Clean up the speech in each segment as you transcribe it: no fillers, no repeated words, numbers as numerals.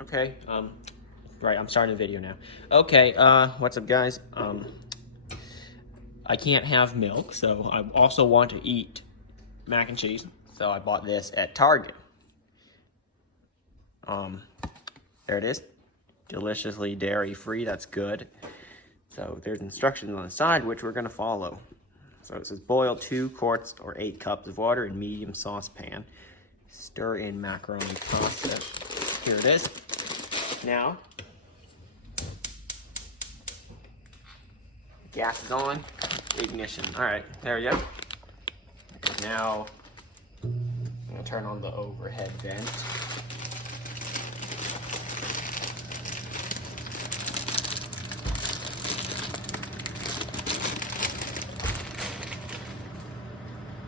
Okay, right, I'm starting the video now. Okay, what's up, guys? I can't have milk, so I also want to eat mac and cheese, so I bought this at Target. There it is. Deliciously dairy-free, that's good. So there's instructions on the side, which we're gonna follow. So it says boil 2 quarts or 8 cups of water in medium saucepan. Stir in macaroni pasta. Here it is. Now, gas is on, ignition. All right, there you go. Now, I'm gonna turn on the overhead vent.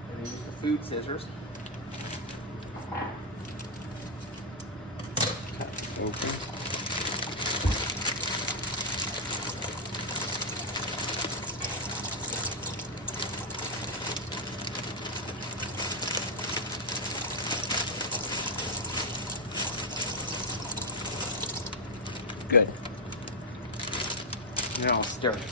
I'm gonna use the food scissors. Cut it open. Good. Now I'll stir it.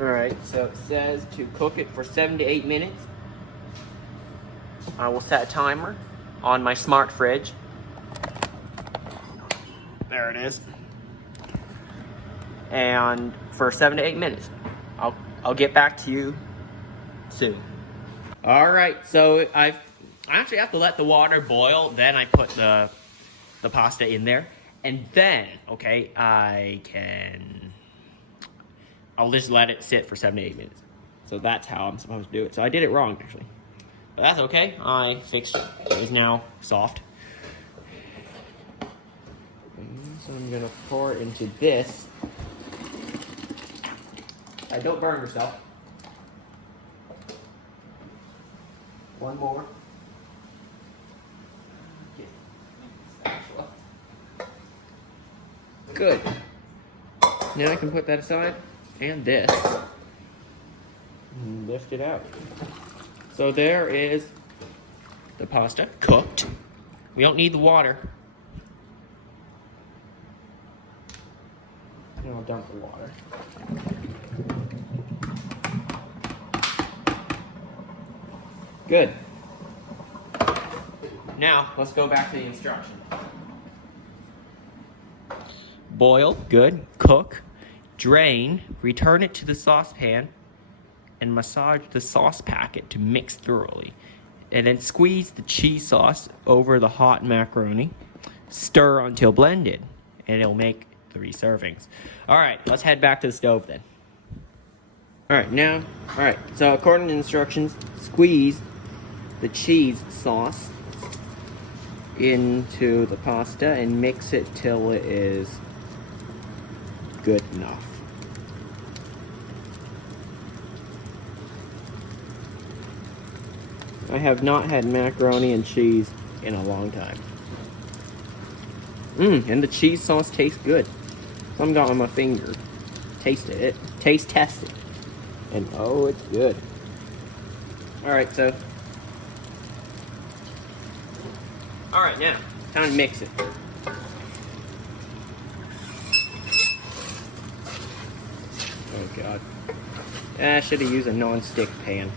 Alright, so it says to cook it for 7 to 8 minutes. I will set a timer on my smart fridge. There it is. And for 7 to 8 minutes. I'll get back to you soon. Alright, so I actually have to let the water boil, then I put the pasta in there. And then, okay, I'll just let it sit for 7 to 8 minutes. So that's how I'm supposed to do it. So I did it wrong, actually. But that's okay. I fixed it. It is now soft. So I'm going to pour it into this. Don't burn yourself. One more. Good. Now I can put that aside. And this. And lift it out. So there is the pasta cooked. We don't need the water. And I'll dump the water. Good. Now, let's go back to the instructions. Boil, good, cook. Drain, return it to the saucepan, and massage the sauce packet to mix thoroughly. And then squeeze the cheese sauce over the hot macaroni. Stir until blended, and it'll make 3 servings. Alright, let's head back to the stove then. Alright, so according to instructions, squeeze the cheese sauce into the pasta and mix it till it is good enough. I have not had macaroni and cheese in a long time. And the cheese sauce tastes good. So I'm got on my finger. Taste it. Taste test it. And oh, it's good. Alright, so. Alright, now, time to mix it. Oh god. I should have used a non-stick pan.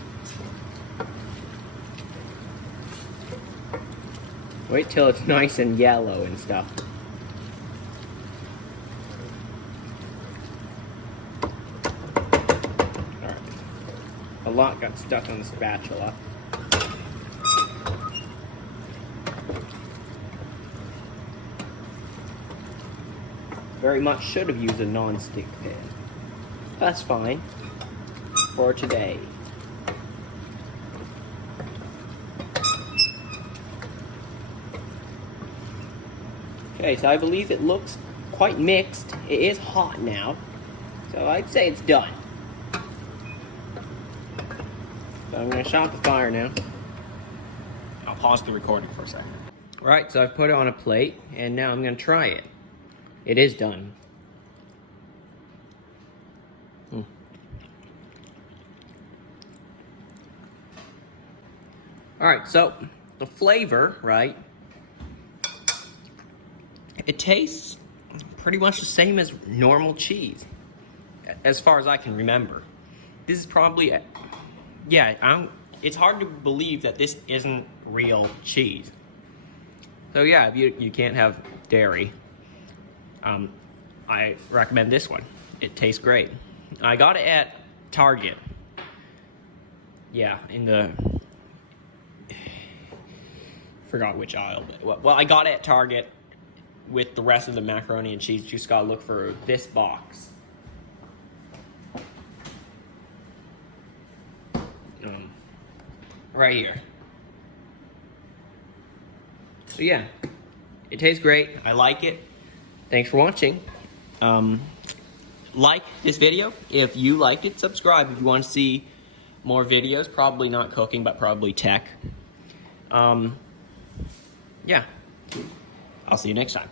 Wait till it's nice and yellow and stuff. Alright. A lot got stuck on the spatula. Very much should have used a non-stick pan. That's fine. For today. Okay, so I believe it looks quite mixed. It is hot now, so I'd say it's done. So I'm gonna shut the fire now. I'll pause the recording for a second. Alright, so I've put it on a plate, and now I'm gonna try it. It is done. Alright, so the flavor, right? It tastes pretty much the same as normal cheese, as far as I can remember. This is probably, yeah, it's hard to believe that this isn't real cheese. So yeah, if you can't have dairy, I recommend this one. It tastes great. I got it at Target. Yeah, in the, forgot which aisle. Well, I got it at Target with the rest of the macaroni and cheese. You just gotta look for this box. Right here. So yeah, it tastes great. I like it. Thanks for watching. Like this video if you liked it. Subscribe if you want to see more videos. Probably not cooking, but probably tech. Yeah. I'll see you next time.